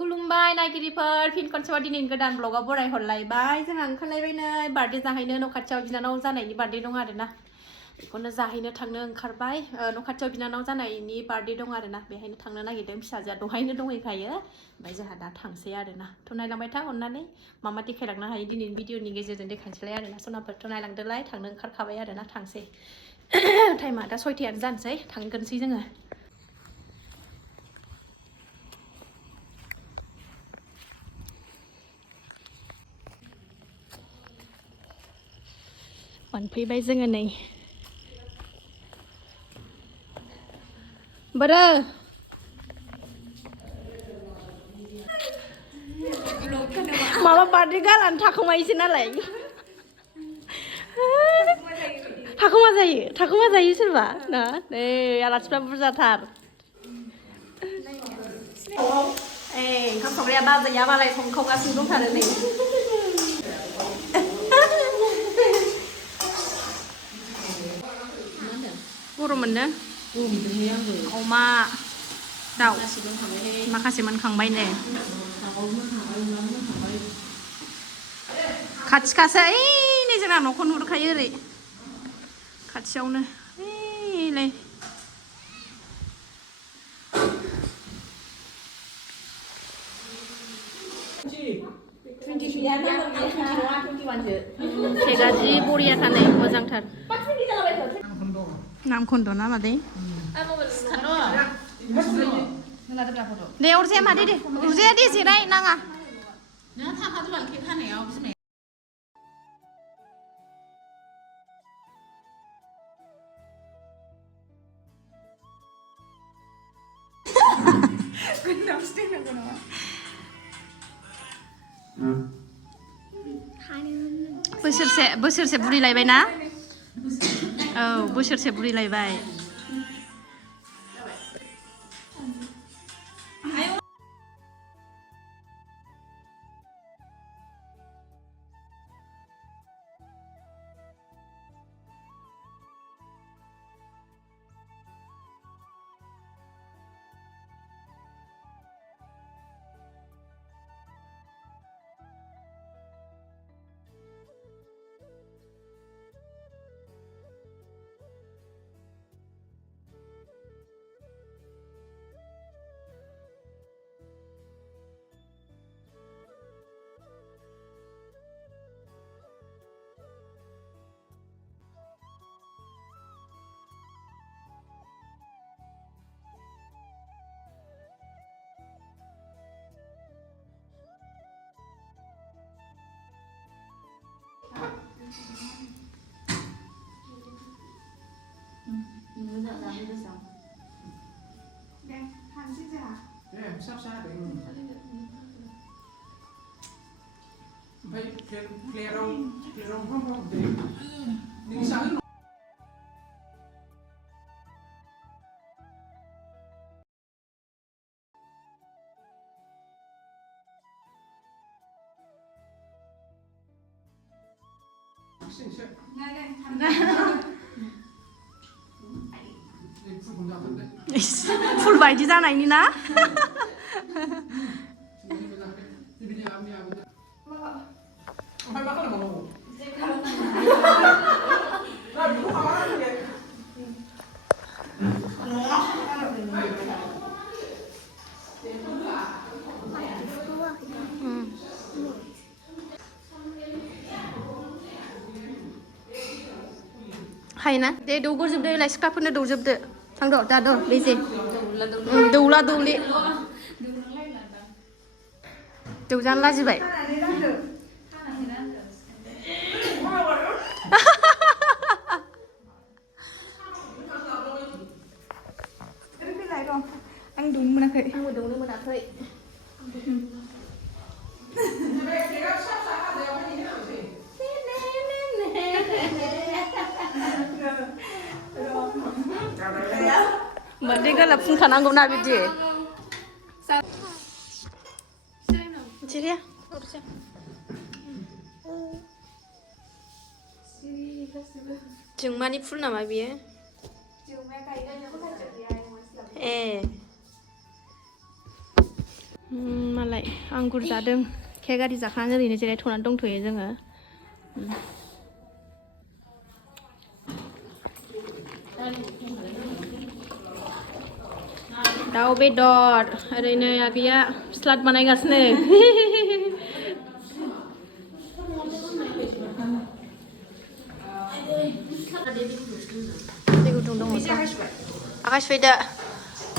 खुलुमबाय नायगिरिफोर फिन खनसेबाव दिनैनि गोदान ब्लगाव बराय हरलायबाय जोंहा ओंखारलायबाय नै बार्थडे जाहैनो न' खाथियाव बिनानाव जानायनि बार्थडे दं आरोना बेखौनो जाहैनो थांनो ओंखारबाय न' खाथियाव बिनानाव जानायनि बार्थडे दं आरोना बेहायनो थांनो नागिरदों फिसाजोआ दहायनो दंहैखायो ओमफ्राय जोंहा दा थांसै आरोना थ' नायलांबाय था अननानै मा मा देखायलांनो हायो दिनैनि भिडिअनि गेजेरजों देखायनोसैलाय आरोना सनाफोरथ' नायलांदोलाय थांनो ओंखारखाबाय आरोना थांसै टाइमा दा 6:00 जानोसै थांगोनसै जोङो मोनफैबाय जोङो नै बोरो माबा बार्थडे गालानो थाखोमायोसो नालाय थाखोमा जायो सोरबा ना नै आलासिफ्रा बुरजाथार ओंखाम संग्राया बाजैया मालाय संखावगासिनो दंथारो नै गरम मोनदों अमा दाउ माखासे मोनखांबाय नै खाथि खासै नै जोंना न'खौ नुहुरखायो ओरै खाथियावनो ओइलाय केकआ जि बरियाथार नै मोजांथार नाम खन्द ना मादै दे अरजाया मादै दे अरजाया दे जिराय नाङा नों थाफादोबाल केक हानायाव बिमाया बोसोरसे बुरिलायबाय ना औ बोसोरसे बुरिलायबाय फुल बायदि जानायनि ना हायोना दे दौगोरजोबदो लाइ सिख्लाफोरनो दौजोबदो थांद' दाद' बेजे दौला दौलि दौजानो लाजिबाय आं दौनो मोनाखै आंबो दौनो मोनाखै मोदै गालाब फुनखानांगौना बिदि जोंमानि फुल नामा बियो ए मालाय आंगुर जादों केक आरि जाखांनानै ओरैनो जिरायथ'नानै दंथ'यो जोङो दाउ बेदर ओरैनो आगैया स्लाद बानायगासिनो दै गुदुं दङ आकाश फैदो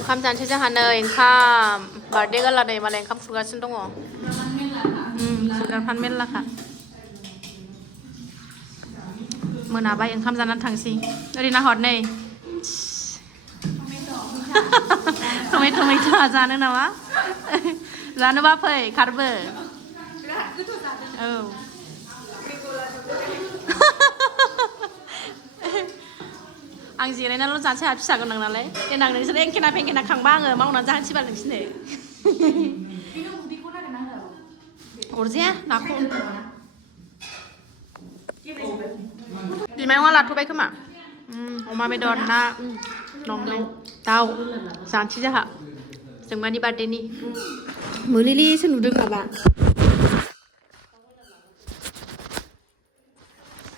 ओंखाम जानोसै जोंहा नै ओंखाम बार्थडे गाला नै मालाय ओंखाम खुरगासिनो दङ जुगारफान मेरलाखा मोनाबाय ओंखाम जानानै थांसै ओरै नाहर नै टमेट' जानो नामा जानोबा फै खारबो औ आं जिरायनानैल' जानोसै आंहा फिसा गोनां नालाय देनां नोंसोर एंखेना फेंखेना खांबा आङो मावनानै जाहोनोसैबा नोंसिनो अरजाया नाखौ बिमायंआ लाथ'बाय खोमा अमा बेदर ना दाउ जानोसै जोंहा जोंमानि बार्थडेनि मोलेलेसो नुदों माबा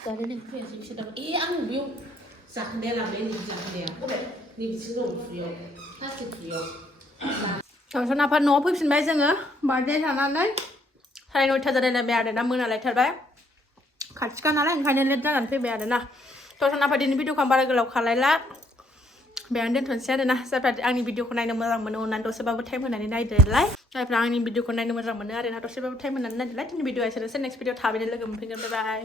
जादों नै आं बेयाव जाखोन्दाया लांबाय नै जाखोन्दाया नै बिसोर दं खुरियाव प्लास्टिक खुरियाव सावसन आफा न'आव फैफिनबाय जोङो बार्थडे जानानै 9:30 जालायलायबाय आरोना मोनालायथारबाय खाथिखा नालाय ओंखायनो लेट जानानै फैबाय आरोना सावसन आफा दिनै भिडिअखौ आं बारा गोलाव खालायला बेयावनो दोनथ'नोसै आरोना जायफ्रा आंनि भिडिअखौ नायनो मोजां मोनो अननानै दसेबाबो टाइम होनानै नायदोलाय जायफ्रा आंनि भिडिअखौ नायनो मोजां मोनो आरोना दसेबाबो टाइम होनानै नायदोलाय दिनै भिडिअआ एसेनोसै नेक्स्ट भिडिअ थाबैनो लोगो मोनफिनगोन बाय बाय